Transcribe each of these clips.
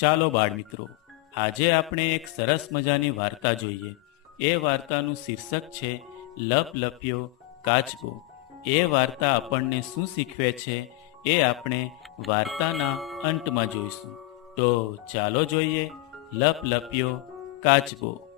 ચાલો બાળ મિત્રો આજે આપણે એક સરસ મજાની વાર્તા જોઈએ. એ વાર્તાનું શીર્ષક છે, લપ લપ્યો કાચબો. એ વાર્તા આપણને શું શીખવે છે, એ આપણે વાર્તાના અંતમાં જોઈશું. તો ચાલો જોઈએ, લપ લપ્યો કાચબો.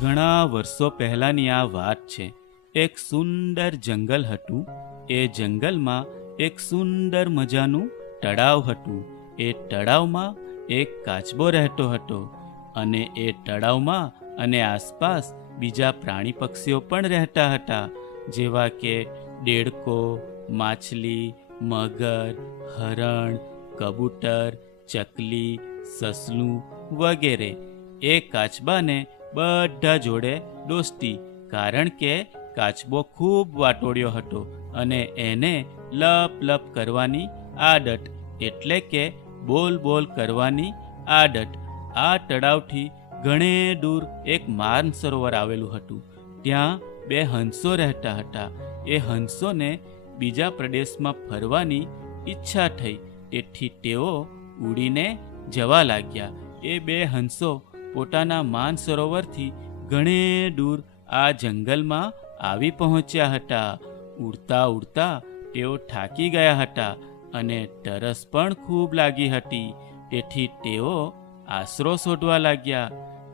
ઘણા વર્ષો પહેલાંની આ વાત છે, એક સુંદર જંગલ હતું. એ જંગલમાં એક સુંદર મજાનું તળાવ હતું. એ તળાવમાં એક કાચબો રહેતો હતો અને એ તળાવમાં અને આસપાસ બીજા પ્રાણી પક્ષીઓ પણ રહેતા હતા, જેવા કે ડેડકો માછલી, મગર, હરણ, કબૂતર, ચકલી, સસલું વગેરે. એ કાચબાને બધા જોડે દોસ્તી, કારણ કે કાચબો ખૂબ વાટોડ્યો હતો અને એને લપ લપ કરવાની આદત, એટલે કે બોલ બોલ કરવાની આદત. આ તળાવથી ઘણે દૂર એક માન સરોવર આવેલું હતું. ત્યાં બે હંસો રહેતા હતા. એ હંસોને બીજા પ્રદેશમાં ફરવાની ઈચ્છા થઈ. તેથી તેઓ ઉડીને જવા લાગ્યા. એ બે હંસો પોતાના માન સરોવરથી ઘણે દૂર આ જંગલમાં આવી પહોંચ્યા હતા. ઉડતા ઉડતા તેઓ થાકી ગયા હતા. અને તરસ પણ ખૂબ લાગી હતી. તેથી તેઓ આશરો શોધવા લાગ્યા.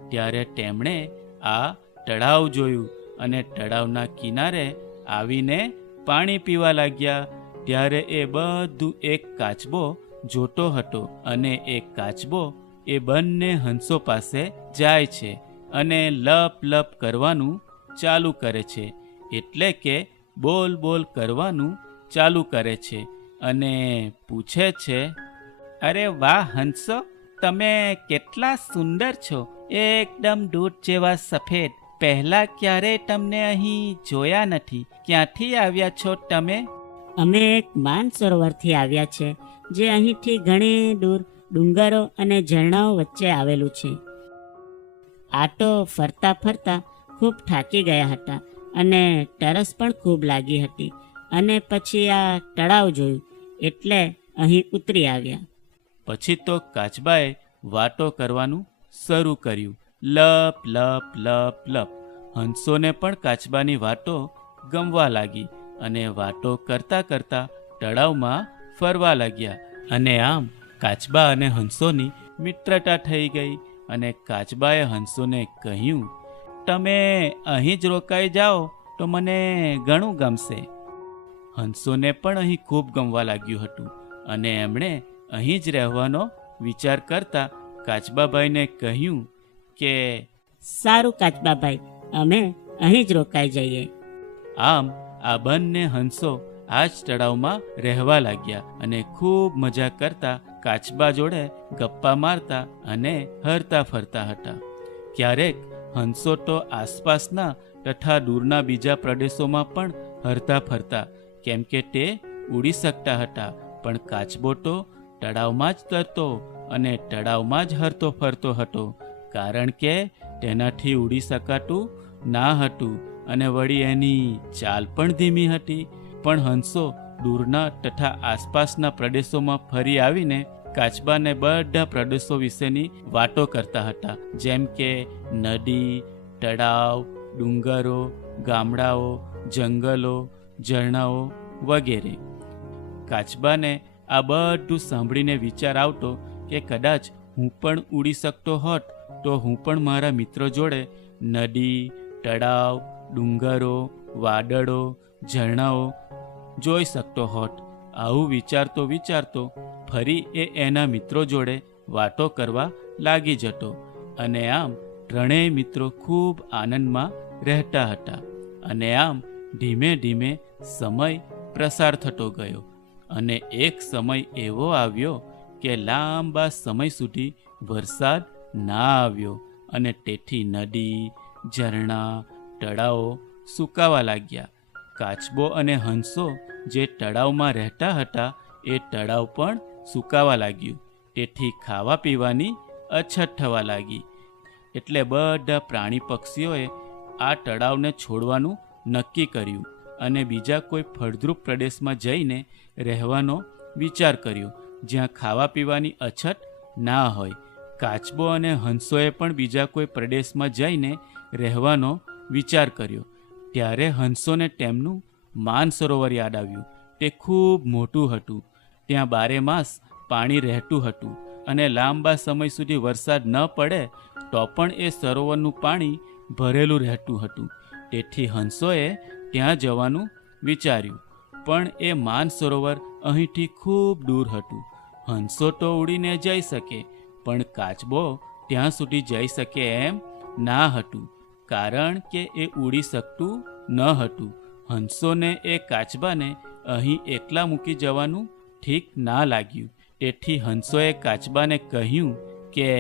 ત્યારે તેમણે આ તળાવ જોયું અને તળાવના કિનારે આવીને પાણી પીવા લાગ્યા. ત્યારે એ બધું એક કાચબો જોતો હતો અને એ કાચબો એ બંને હંસો પાસે જાય છે અને લપ લપ કરવાનું ચાલુ કરે છે. એટલે કે બોલ બોલ કરવાનું ચાલુ કરે છે. અને પૂછે છે, અરે વાહ હંસો, તમે કેટલા સુંદર છો. એકદમ દૂધ જેવા સફેદ. પહેલા ક્યારેય તમને અહીં જોયા નથી? ક્યાંથી આવ્યા છો તમે? અમે એક માનસરોવરથી આવ્યા છે, જે અહીંથી ઘણી દૂર ડુંગરો અને ઝરણાઓ વચ્ચે આવેલું છે. આટો ફરતા ફરતા ખૂબ થાકી ગયા હતા અને તરસ પણ ખૂબ લાગી હતી અને પછી આ તળાવ જોયું. એટલે અહીં ઉતરી આવ્યા. પછી તો કાચબાએ વાતો કરવાનું શરૂ કર્યું. લપ લપ લપ લપ. હંસોને પણ કાચબાની વાતો ગમવા લાગી અને વાતો કરતા કરતા તળાવમાં ફરવા લાગ્યા. અને આમ કાચબા અને હંસોની મિત્રતા થઈ ગઈ અને કાચબાએ હંસોને કહ્યું, તમે અહીં જ રોકાઈ જાઓ તો મને ઘણું ગમશે. હંસોને પણ અહીં ખૂબ ગમવા લાગ્યું હતું અને એમણે અહીં જ રહેવાનો વિચાર કરતા કાચબાભાઈને કહ્યું કે સારું કાચબાભાઈ અમે અહીં જ રોકાઈ જઈએ. આમ આ બંને હંસો આ જ તળાવમાં રહેવા લાગ્યા અને ખૂબ મજા કરતા કાચબા જોડે ગપ્પા મારતા અને હરતા ફરતા હતા. ક્યારેક હંસો તો આસપાસના તથા દૂરના બીજા પ્રદેશોમાં પણ હરતા ફરતા કેમ કે તે ઉડી શકતા હતા, પણ કાચબોટો તળાવમાં જ તરતો અને તળાવમાં જ હરતો ફરતો હતો, કારણ કે તેનાથી ઉડી શકાતું ના હતું અને વળી એની ચાલ પણ ધીમી હતી. પણ હંસો દૂરના તથા આસપાસના પ્રદેશોમાં ફરી આવીને કાચબાને બધા પ્રદેશો વિશેની વાતો કરતા હતા, જેમ કે નદી, તળાવ, ડુંગરો, ગામડાઓ, જંગલો ઝરણાઓ વગેરે. કાચબાને આ બધું સાંભળીને વિચાર આવતો કે કદાચ હું પણ ઉડી શકતો હોત તો હું પણ મારા મિત્રો જોડે નદી, તળાવ, ડુંગરો, વાદળો, ઝરણાઓ જોઈ શકતો હોત. આવું વિચારતો વિચારતો ફરી એ એના મિત્રો જોડે વાતો કરવા લાગી જતો અને આમ ત્રણેય મિત્રો ખૂબ આનંદમાં રહેતા હતા. અને આમ ધીમે ધીમે સમય પ્રસાર થતો ગયો અને એક સમય એવો આવ્યો કે લાંબા સમય સુધી વરસાદ ના આવ્યો અને તેથી નદી, ઝરણા, તળાવો સુકાવા લાગ્યા. કાચબો અને હંસો જે તળાવમાં રહેતા હતા એ તળાવ પણ સુકાવા લાગ્યું. તેથી ખાવા પીવાની અછત થવા લાગી. એટલે બધા પ્રાણી પક્ષીઓએ આ તળાવને છોડવાનું નક્કી કર્યું અને બીજા કોઈ ફળદ્રુપ પ્રદેશમાં જઈને રહેવાનો વિચાર કર્યો. જ્યાં ખાવા પીવાની અછત ના હોય. કાચબો અને હંસોએ પણ બીજા કોઈ પ્રદેશમાં જઈને રહેવાનો વિચાર કર્યો. ત્યારે હંસોને તેમનું માનસરોવર યાદ આવ્યું. તે ખૂબ મોટું હતું. ત્યાં બારે માસ પાણી રહેતું હતું અને લાંબા સમય સુધી વરસાદ ન પડે તો પણ એ સરોવરનું પાણી ભરેલું રહેતું હતું. તેથી હંસોએ ત્યાં જવાનું વિચાર્યું. પણ એ માનસરોવર અહીંથી ખૂબ દૂર હતું. હંસો તો ઉડીને જઈ શકે, પણ કાચબો ત્યાં સુધી જઈ શકે એમ ના હતું, કારણ કે એ ઉડી શકતું ન હતું. હંસોને એ કાચબાને અહીં એકલા મૂકી જવાનું ઠીક ના લાગ્યું. તેથી હંસોએ કાચબાને કહ્યું કે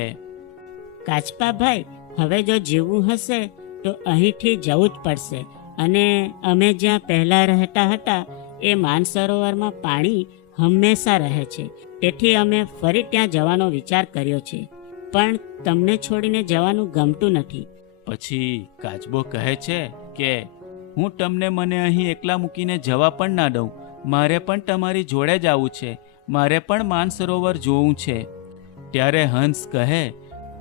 કાચબા ભાઈ હવે જો જીવવું હશે તો અહીંથી જવું જ પડશે. અને અમે જ્યાં પહેલાં રહેતા હતા એ માનસરોવરમાં પાણી હંમેશા રહે છે. તેથી અમે ફરી ત્યાં જવાનો વિચાર કર્યો છે. પણ તમને છોડીને જવાનું ગમતું નથી. પછી કાચબો કહે છે કે હું તમને મને અહીં એકલા મૂકીને જવા પણ ના દઉં. મારે પણ તમારી જોડે જ આવવું છે. મારે પણ માનસરોવર જોવું છે. ત્યારે હંસ કહે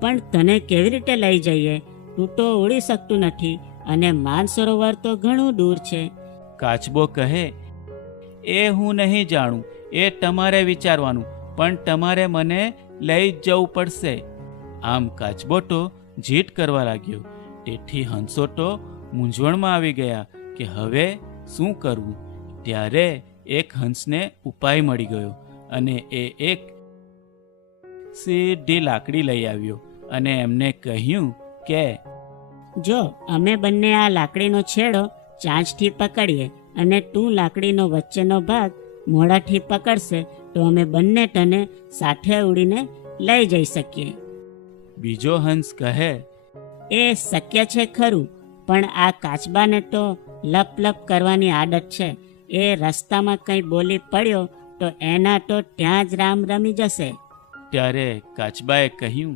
પણ તને કેવી રીતે લઈ જઈએ? તું તો ઉડી શકતું નથી અને માનસરોવર તો ઘણું દૂર છે. કાચબો કહે, એ હું નહીં જાણું, એ તમારે વિચારવાનું, પણ તમારે મને લઈ જ જવું પડશે. આમ કાચબો તો જીટ કરવા લાગ્યો. તેથી હંસો તો મૂંઝવણમાં આવી ગયા કે હવે શું કરવું? ત્યારે એક હંસને ઉપાય મળી ગયો અને એ એક સીધી લાકડી લઈ આવ્યો અને એમને કહ્યું કે જો અમે બંને આ લાકડીનો છેડો ચાંચથી પકડીએ અને તું લાકડીનો વચ્ચેનો ભાગ મોડાથી પકડશે તો અમે બંને તને સાથે ઉડીને લઈ જઈ શકીએ. બીજો હંસ કહે એ શક્ય છે ખરું પણ આ કાચબાને તો લપ લપ કરવાની આદત છે. એ રસ્તામાં કંઈ બોલી પડ્યો તો એના તો ત્યાં જ રામ રમી જશે. ત્યારે કાચબાએ કહ્યું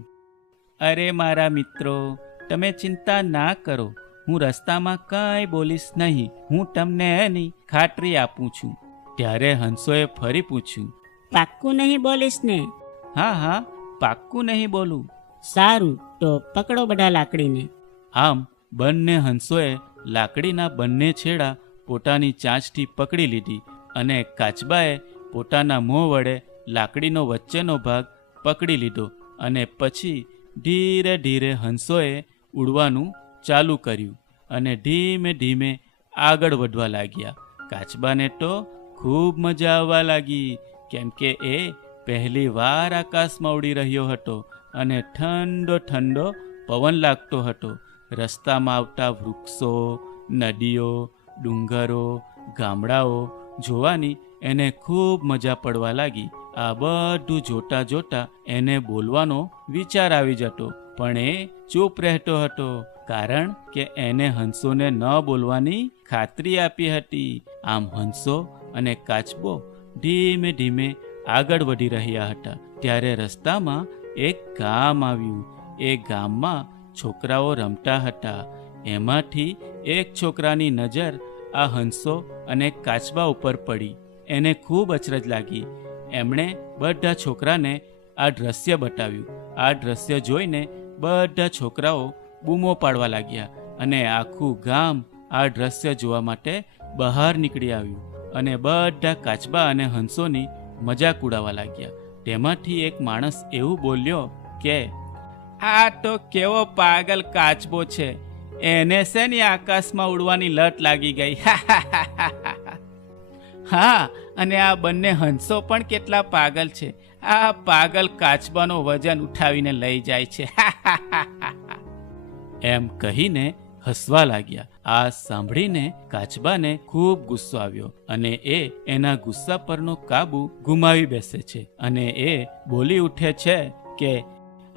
અરે મારા મિત્રો તમે ચિંતા ના કરો. હું રસ્તામાં કાંઈ બોલીશ નહીં. હું તમને એની ખાતરી આપું છું. ત્યારે હંસોએ ફરી પૂછ્યું. પાક્કું નહીં બોલીશ ને? હા હા પાક્કું નહીં બોલું. સારું તો પકડો બધા લાકડીને. આમ બંને હંસોએ લાકડીના બંને છેડા પોતાની ચાંચથી પકડી લીધી અને કાચબાએ પોતાના મોં વડે લાકડીનો વચ્ચેનો ભાગ પકડી લીધો અને પછી ધીરે ધીરે હંસોએ ઉડવાનું ચાલુ કર્યું અને ધીમે ધીમે આગળ વધવા લાગ્યા. કાચબાને તો ખૂબ મજા આવવા લાગી, કેમ કે એ પહેલી વાર આકાશમાં ઉડી રહ્યો હતો અને ઠંડો ઠંડો પવન લાગતો હતો. રસ્તામાં આવતા વૃક્ષો, નદીઓ, ડુંગરો, ગામડાઓ જોવાની એને ખૂબ મજા પડવા લાગી. આ બધું જોતા જોતા એને બોલવાનો વિચાર આવી જતો. પણ એ ચૂપ રહેતો હતો, કારણ કે એને હંસોને ન બોલવાની ખાતરી આપી હતી. આમ હંસો અને કાચબો ધીમે ધીમે આગળ વધી રહ્યા હતા. ત્યારે રસ્તામાં એક ગામ આવ્યું. એ ગામમાં છોકરાઓ રમતા હતા. એમાંથી એક છોકરાની નજર આ હંસો અને કાચબા ઉપર પડી. એને ખૂબ અચરજ લાગી. એમણે બધા છોકરાને આ દ્રશ્ય બતાવ્યું. આ દ્રશ્ય જોઈને બધા છોકરાઓ બૂમો પાડવા લાગ્યા અને આખું ગામ આ દ્રશ્ય જોવા માટે બહાર નીકળી આવ્યું અને બધા કાચબા અને હંસોની મજાક ઉડાવવા લાગ્યા. તેમાંથી એક માણસ એવું બોલ્યો કે, આ તો કેવો પાગલ કાચબો છે. એને શેની આકાશમાં ઉડવાની લત લાગી ગઈ? હા અને આ બંને હંસો પણ કેટલા પાગલ છે. આ પાગલ કાચબાનો વજન ઉઠાવીને લઈ જાય છે. એમ કહીને હસવા લાગ્યા. આ સાંભળીને કાચબાને ખૂબ ગુસ્સો આવ્યો અને એ એના ગુસ્સા પરનો કાબુ ગુમાવી બેસે છે અને એ બોલી ઉઠે છે કે,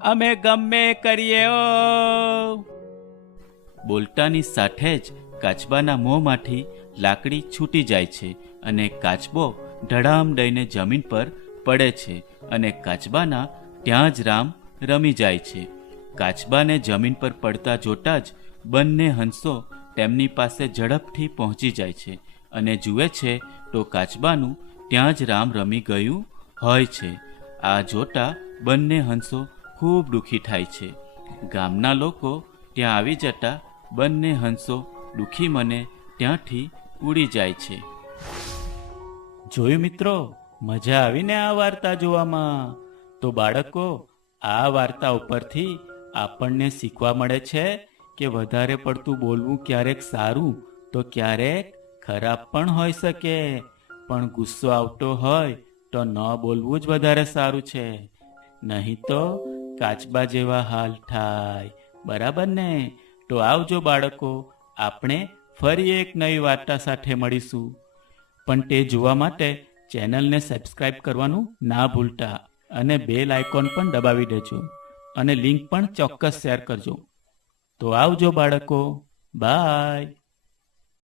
અમે ગમે કરીએ બોલતાની સાથે જ કાચબાના મોંમાંથી લાકડી છૂટી જાય છે અને કાચબો ધડામ દઈને જમીન પર પડે છે અને કાચબાના ત્યાં જ રામ રમી જાય છે. કાચબાને જમીન પર પડતા જોતા જ બંને હંસો તેમની પાસે ઝડપથી પહોંચી જાય છે અને જુએ છે તો કાચબાનું ત્યાં જ રામ રમી ગયું હોય છે. આ જોતા બંને હંસો ખૂબ દુઃખી થાય છે. ગામના લોકો ત્યાં આવી જતા બંને હંસો દુઃખી મને ત્યાંથી ઉડી જાય છે. જોયું મિત્રો? મજા આવીને આ વાર્તા જોવામાં? તો બાળકો, આ વાર્તા ઉપરથી આપણને શીખવા મળે છે કે વધારે પડતું બોલવું ક્યારેક સારું તો ક્યારેક ખરાબ પણ હોઈ શકે. પણ ગુસ્સો આવતો હોય તો ન બોલવું જ વધારે સારું છે. નહીં તો કાચબા જેવા હાલ થાય. બરાબર ને? તો આવજો બાળકો, આપણે ફરી એક નવી વાર્તા સાથે મળીશું. પણ તે જોવા માટે ચેનલને સબસ્ક્રાઇબ કરવાનું ના ભૂલતા અને બેલ આઇકોન પણ દબાવી દેજો અને લિંક પણ ચોક્કસ શેર કરજો. તો આવજો બાળકો. બાય.